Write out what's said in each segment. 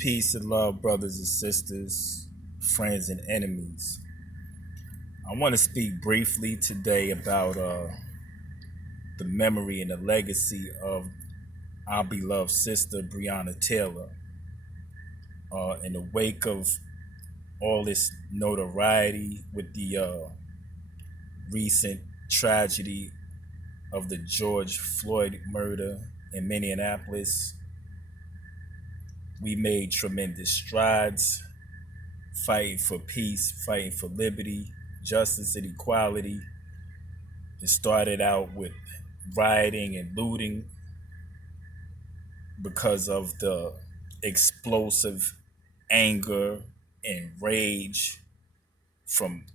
Peace and love, brothers and sisters, friends and enemies. I want to speak briefly today about the memory and the legacy of our beloved sister, Breoana Taylor. In the wake of all this notoriety with the recent tragedy of the George Floyd murder in Minneapolis, we made tremendous strides fighting for peace, fighting for liberty, justice, and equality. It started out with rioting and looting because of the explosive anger and rage from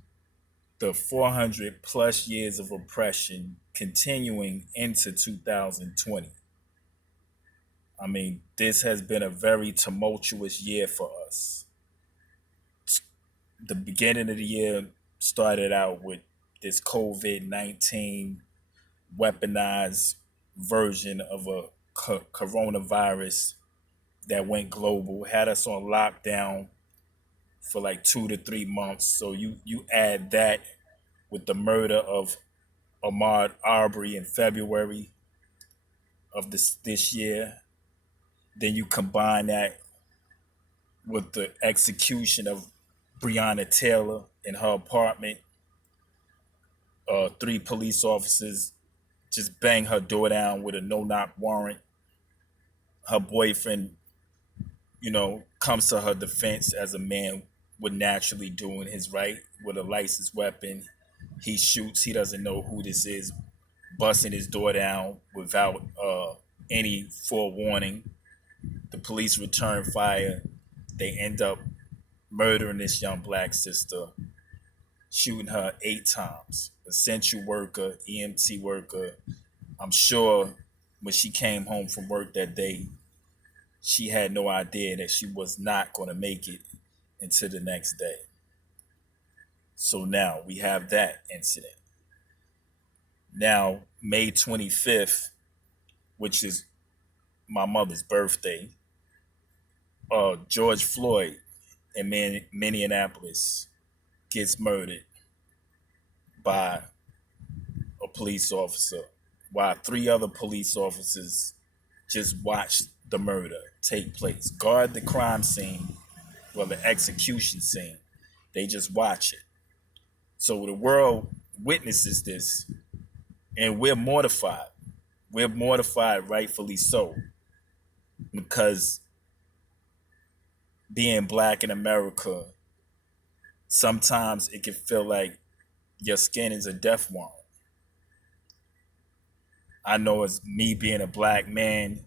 the 400 plus years of oppression continuing into 2020. I mean, this has been a very tumultuous year for us. The beginning of the year started out with this COVID 19 weaponized version of a coronavirus that went global, had us on lockdown for like 2 to 3 months. So you add that with the murder of Ahmaud Arbery in February of this year, then you combine that with the execution of Breonna Taylor in her apartment. Three police officers just bang her door down with a no-knock warrant. Her boyfriend, comes to her defense as a man would naturally do in his right with a licensed weapon. He shoots. He doesn't know who this is, busting his door down without any forewarning. The police return fire. They end up murdering this young black sister, shooting her 8 times. Essential worker, EMT worker. I'm sure when she came home from work that day, she had no idea that she was not going to make it into the next day. So now we have that incident. Now, May 25th, which is my mother's birthday, George Floyd in Minneapolis gets murdered by a police officer, while 3 other police officers just watched the murder take place. Guard the crime scene, well, the execution scene. They just watch it. So the world witnesses this, and we're mortified. We're mortified, rightfully so, because being black in America, sometimes it can feel like your skin is a death warrant. I know as me being a black man,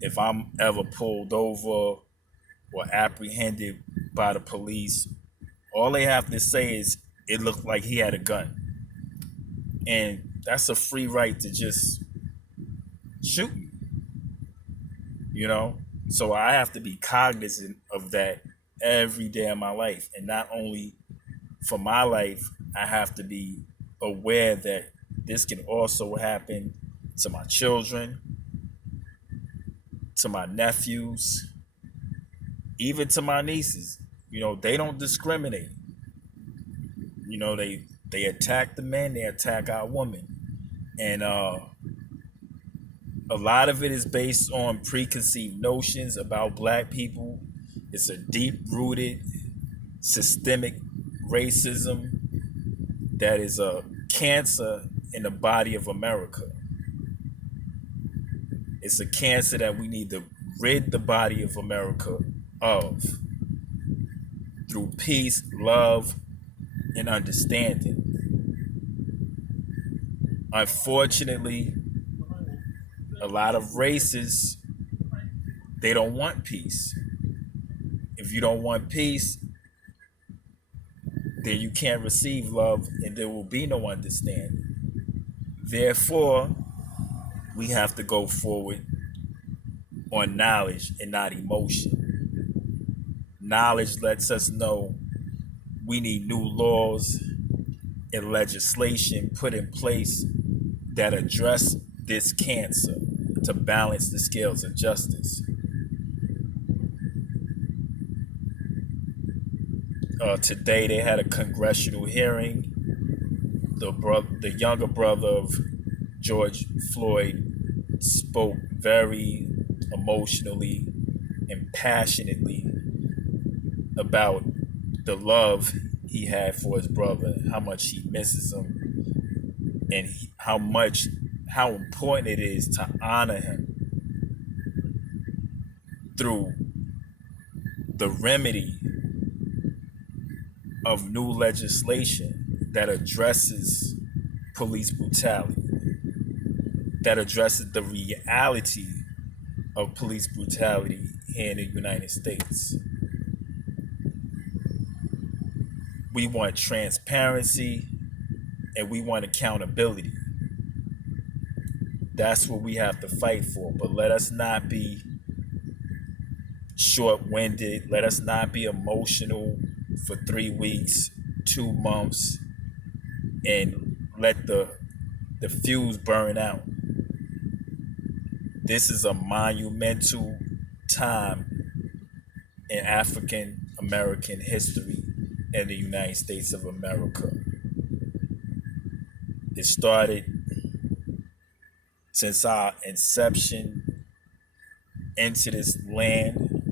if I'm ever pulled over or apprehended by the police, all they have to say is it looked like he had a gun. And that's a free right to just shoot me, you know? So I have to be cognizant of that every day of my life. And not only for my life, I have to be aware that this can also happen to my children, to my nephews, even to my nieces. They don't discriminate. They attack the men, they attack our women. And a lot of it is based on preconceived notions about black people. It's a deep-rooted systemic racism that is a cancer in the body of America. It's a cancer that we need to rid the body of America of through peace, love, and understanding. Unfortunately, a lot of races, they don't want peace. If you don't want peace, then you can't receive love and there will be no understanding. Therefore, we have to go forward on knowledge and not emotion. Knowledge lets us know we need new laws and legislation put in place that address this cancer to balance the scales of justice. Today they had a congressional hearing. The younger brother of George Floyd spoke very emotionally and passionately about the love he had for his brother, how much he misses him, and how important it is to honor him through the remedy of new legislation that addresses police brutality, that addresses the reality of police brutality here in the United States. We want transparency and we want accountability. That's what we have to fight for. But let us not be short winded. Let us not be emotional for 3 weeks, 2 months, and let the fuse burn out. This is a monumental time in African American history in the United States of America. It started since our inception into this land,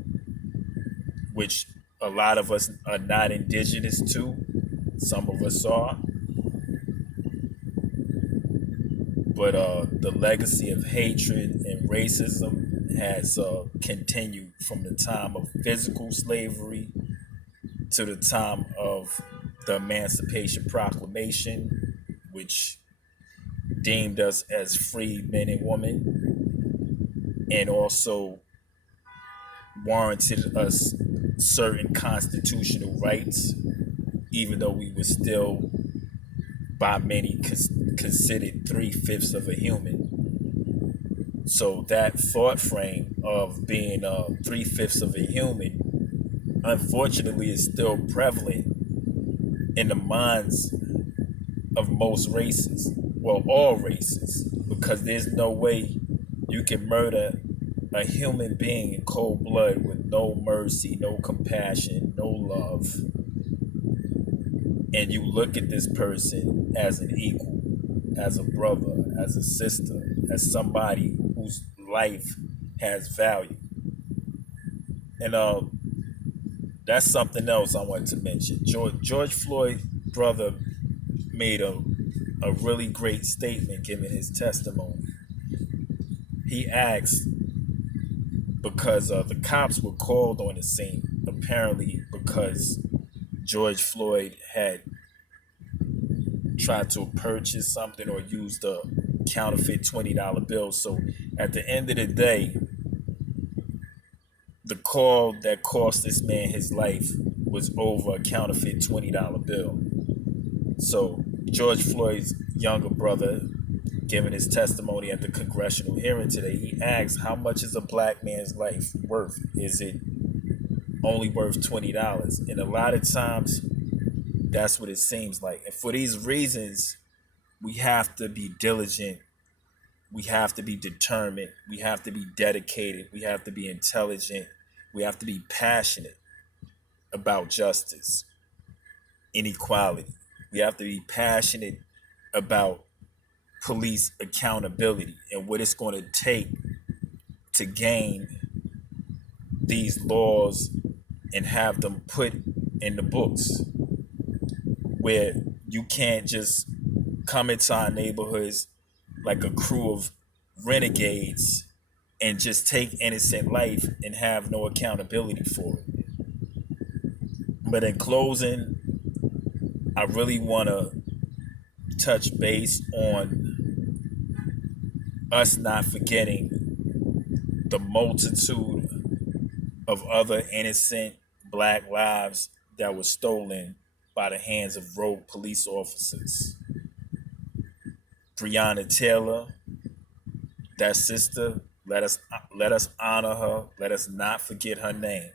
which a lot of us are not indigenous to. Some of us are. But the legacy of hatred and racism has continued from the time of physical slavery to the time of the Emancipation Proclamation, which deemed us as free men and women, and also warranted us certain constitutional rights, even though we were still by many considered three-fifths of a human. So that thought frame of being three-fifths of a human, unfortunately, is still prevalent in the minds of most races, well, all races, because there's no way you can murder a human being in cold blood with no mercy, no compassion, no love, and you look at this person as an equal, as a brother, as a sister, as somebody whose life has value. And that's something else I wanted to mention. George Floyd's brother made a really great statement giving his testimony. He asked, because the cops were called on the scene, apparently because George Floyd had tried to purchase something or used a counterfeit $20 bill. So at the end of the day, the call that cost this man his life was over a counterfeit $20 bill. So George Floyd's younger brother, giving his testimony at the congressional hearing today, he asked, how much is a black man's life worth? Is it only worth $20? And a lot of times, that's what it seems like. And for these reasons, we have to be diligent. We have to be determined. We have to be dedicated. We have to be intelligent. We have to be passionate about justice, inequality. We have to be passionate about police accountability and what it's going to take to gain these laws and have them put in the books, where you can't just come into our neighborhoods like a crew of renegades and just take innocent life and have no accountability for it. But in closing, I really want to touch base on us not forgetting the multitude of other innocent black lives that were stolen by the hands of rogue police officers. Breoana Taylor, that sister, let us honor her. Let us not forget her name.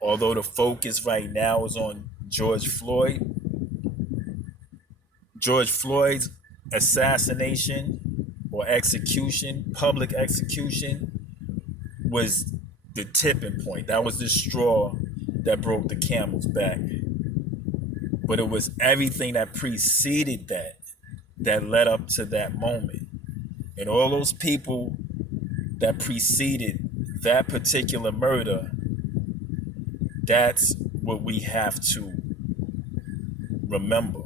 Although the focus right now is on George Floyd's assassination or execution, public execution, was the tipping point. That was the straw that broke the camel's back, but it was everything that preceded that that led up to that moment. And all those people that preceded that particular murder, that's what we have to remember.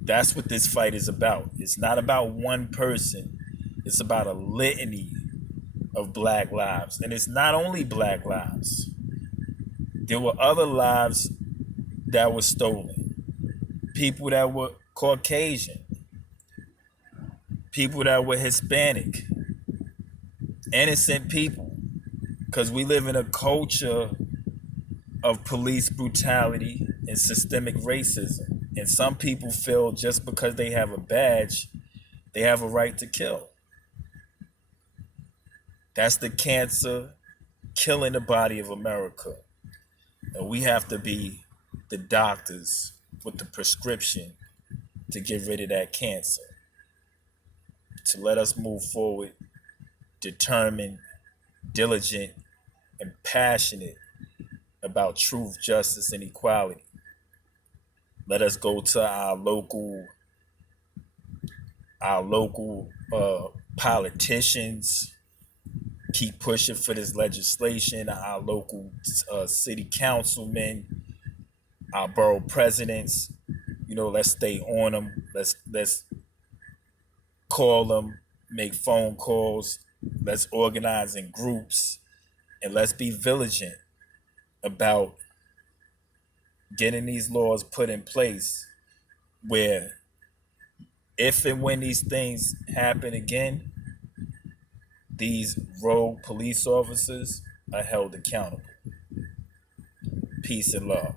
That's what this fight is about. It's not about one person, it's about a litany of black lives. And it's not only black lives, there were other lives that were stolen, people that were Caucasian, people that were Hispanic, innocent people. Because we live in a culture of police brutality and systemic racism. And some people feel just because they have a badge, they have a right to kill. That's the cancer killing the body of America. And we have to be the doctors with the prescription to get rid of that cancer, to let us move forward, determined, diligent, and passionate about truth, justice, and equality. Let us go to our local politicians, keep pushing for this legislation, our local city councilmen, our borough presidents. Let's stay on them. Let's call them, make phone calls. Let's organize in groups, and let's be vigilant about getting these laws put in place where if and when these things happen again, these rogue police officers are held accountable. Peace and love.